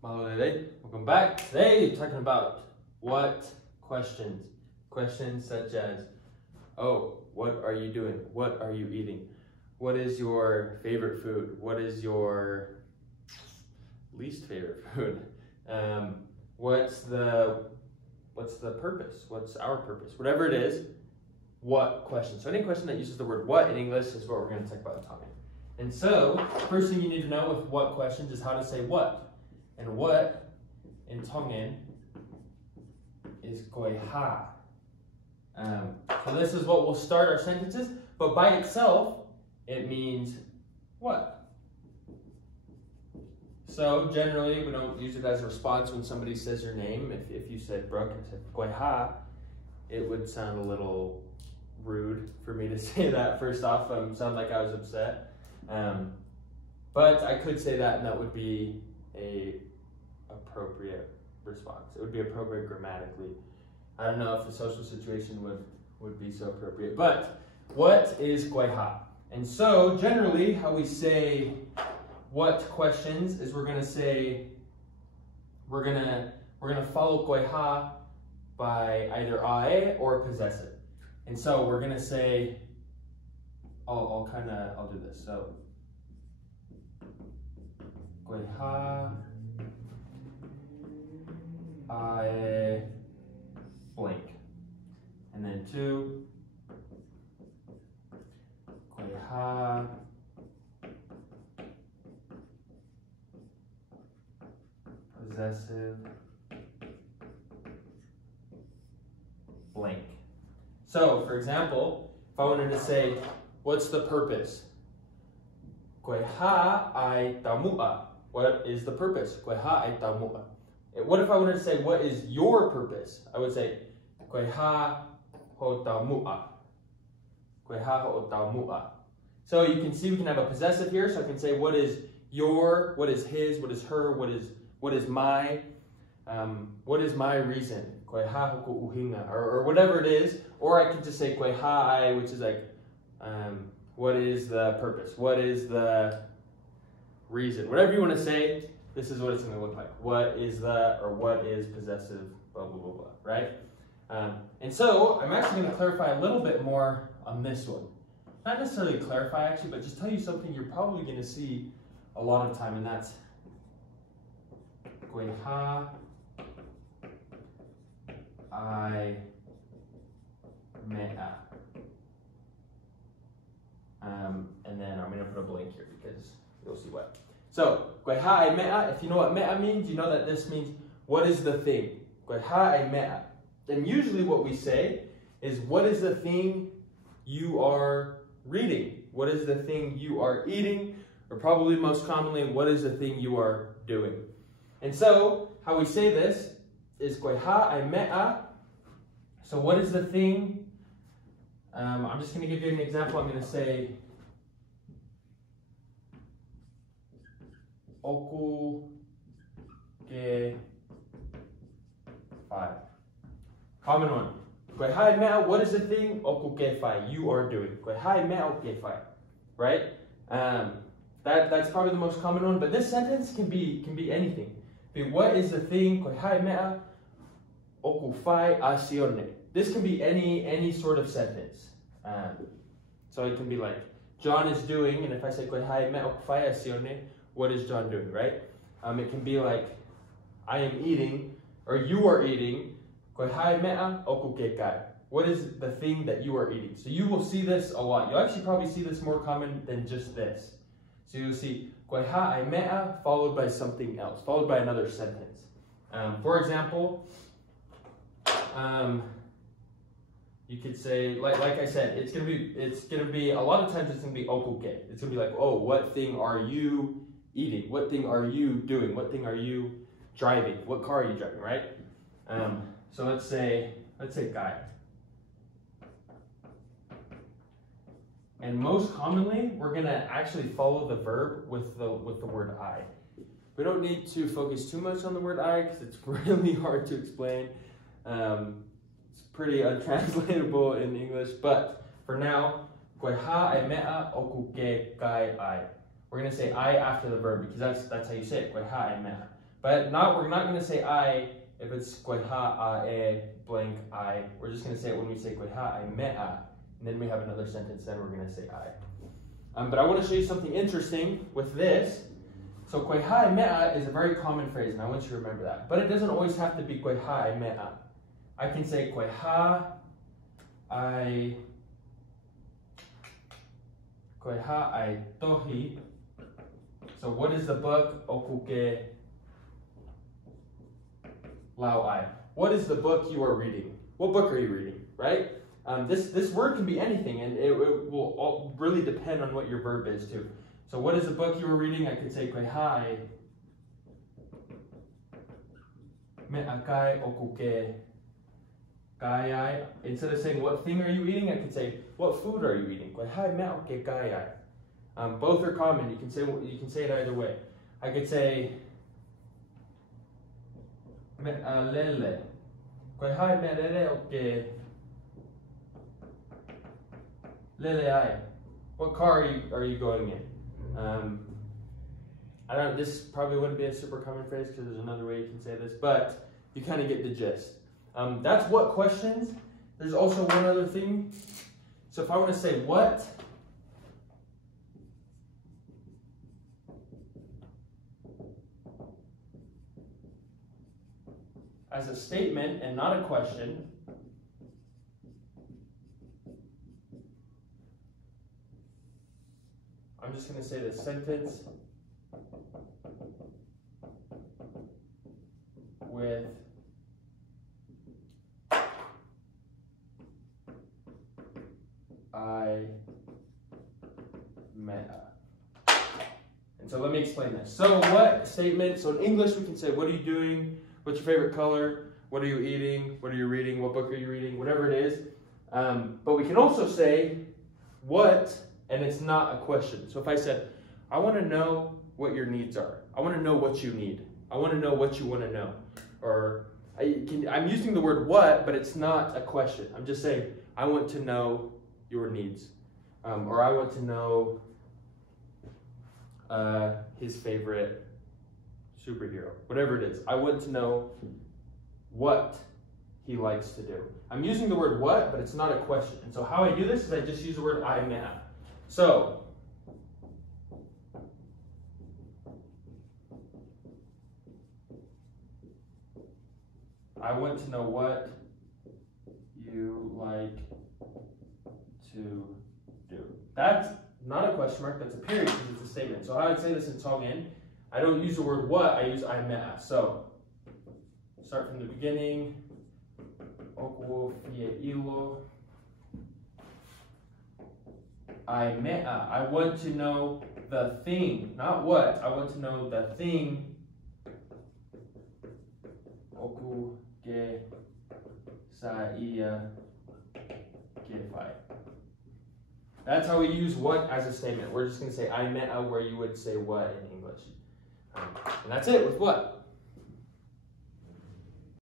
Welcome back. Today we're talking about what questions. Questions such as, oh, what are you doing? What are you eating? What is your favorite food? What is your least favorite food? What's the purpose? What's our purpose? Whatever it is, what question? So any question that uses the word what in English is what we're going to talk about in Tongan. And so, first thing you need to know with what questions is how to say what. And what in Tongan is koi ha. So this is what will start our sentences, but by itself, it means what? So generally, we don't use it as a response when somebody says your name. If you said Brooke and I said koi ha, it would sound a little rude for me to say that first off. Sound like I was upset. But I could say that, and that would be a appropriate response. It would be appropriate grammatically. I don't know if the social situation would be so appropriate. But what is koi ha? And so generally, how we say what questions is we're gonna follow koi ha by either ae or possessive. And so we're gonna say, I'll do this. So koi ha ae blank. And then two, koi ha possessive blank. So, for example, if I wanted to say, what's the purpose? Koi ha ai tamua. What is the purpose? Koi ha ai tamua. What if I wanted to say, what is your purpose? I would say, koi ha ho tamua. Koi ha ho tamua. So you can see we can have a possessive here. So I can say, what is your, what is his, what is her, what is my reason? Koi ha ho ko uhinga, or whatever it is. Or I could just say koi ha ai, which is like, what is the purpose? What is the reason? Whatever you want to say, this is what it's going to look like. What is the, or what is possessive, blah, blah, blah, blah, right? And so I'm actually going to clarify a little bit more on this one. Not necessarily clarify actually, but just tell you something you're probably going to see a lot of time, and that's koi ha ai mea. And then I'm going to put a blank here because you'll see what. So, koi ha ai mea, if you know what mea means, you know that this means what is the thing. Koi ha ai mea. Then usually what we say is what is the thing you are reading? What is the thing you are eating? Or probably most commonly, what is the thing you are doing? And so, how we say this is koi ha ai mea. So what is the thing? I'm just going to give you an example. I'm going to say oku ge fai. Common one. Koi ha ai mea, what is the thing? Oku ge fai, you are doing. Koi ha ai mea oku ge fai. Right? That's probably the most common one, but this sentence can be anything. What is the thing? Koi ha ai mea oku fai asione. This can be any sort of sentence. So it can be like, John is doing, and if I say koi ha ai mea oku fai asione, what is John doing, right? It can be like, I am eating, or you are eating, koi ha ai mea oku ke kai. What is the thing that you are eating? So you will see this a lot. You'll actually probably see this more common than just this. So you'll see koi ha ai mea followed by something else, followed by another sentence. For example, you could say, like I said, it's gonna be a lot of times it's gonna be okuke. It's gonna be like, oh, what thing are you eating? What thing are you doing? What thing are you driving? What car are you driving, right? So let's say guy. And most commonly, we're gonna actually follow the verb with the word I. We don't need to focus too much on the word I because it's really hard to explain. It's pretty untranslatable in English, but for now, koi ha ai mea oku ke kai ai. We're gonna say I after the verb because that's how you say it. Koi ha ai mea. But we're not going to say I if it's koe ha a e blank I. We're just going to say it when we say koe ha I mea. And then we have another sentence, then we're going to say I. But I want to show you something interesting with this. So koe ha I mea is a very common phrase, and I want you to remember that. But it doesn't always have to be koe ha I mea. I can say koe ha I tohi. So what is the book? Oku ke lau ai. What is the book you are reading? What book are you reading, right? This word can be anything, and it will all really depend on what your verb is too. So what is the book you were reading? I could say koe hai me akai oku ke kai ai. Instead of saying what thing are you eating, I could say what food are you eating? Koe hai me oku ke kai ai. Both are common. You can say it either way. I could say me alele. Koe hai me alele oku lele ai. What car are you going in? I don't. This probably wouldn't be a super common phrase because there's another way you can say this, but you kind of get the gist. That's what questions. There's also one other thing. So if I want to say what, as a statement and not a question, I'm just going to say the sentence with I mea. And so let me explain this. So what statement? So in English we can say, what are you doing? What's your favorite color? What are you eating? What are you reading? What book are you reading? Whatever it is. But we can also say what, and it's not a question. So if I said, I want to know what your needs are. I want to know what you need. I want to know what you want to know. Or I'm using the word what, but it's not a question. I'm just saying, I want to know your needs. Or I want to know his favorite superhero. Whatever it is. I want to know what he likes to do. I'm using the word what, but it's not a question. And so how I do this is I just use the word I mea. So, I want to know what you like to do. That's not a question mark, that's a period because it's a statement. So how I'd say this in TONGAN, I don't use the word what, I use I mea. So, start from the beginning. Oku fie ilo. I mea. I want to know the thing, not what. I want to know the thing. Oku ge saia gefai. That's how we use what as a statement. We're just going to say I mea where you would say what in English. And that's it with what.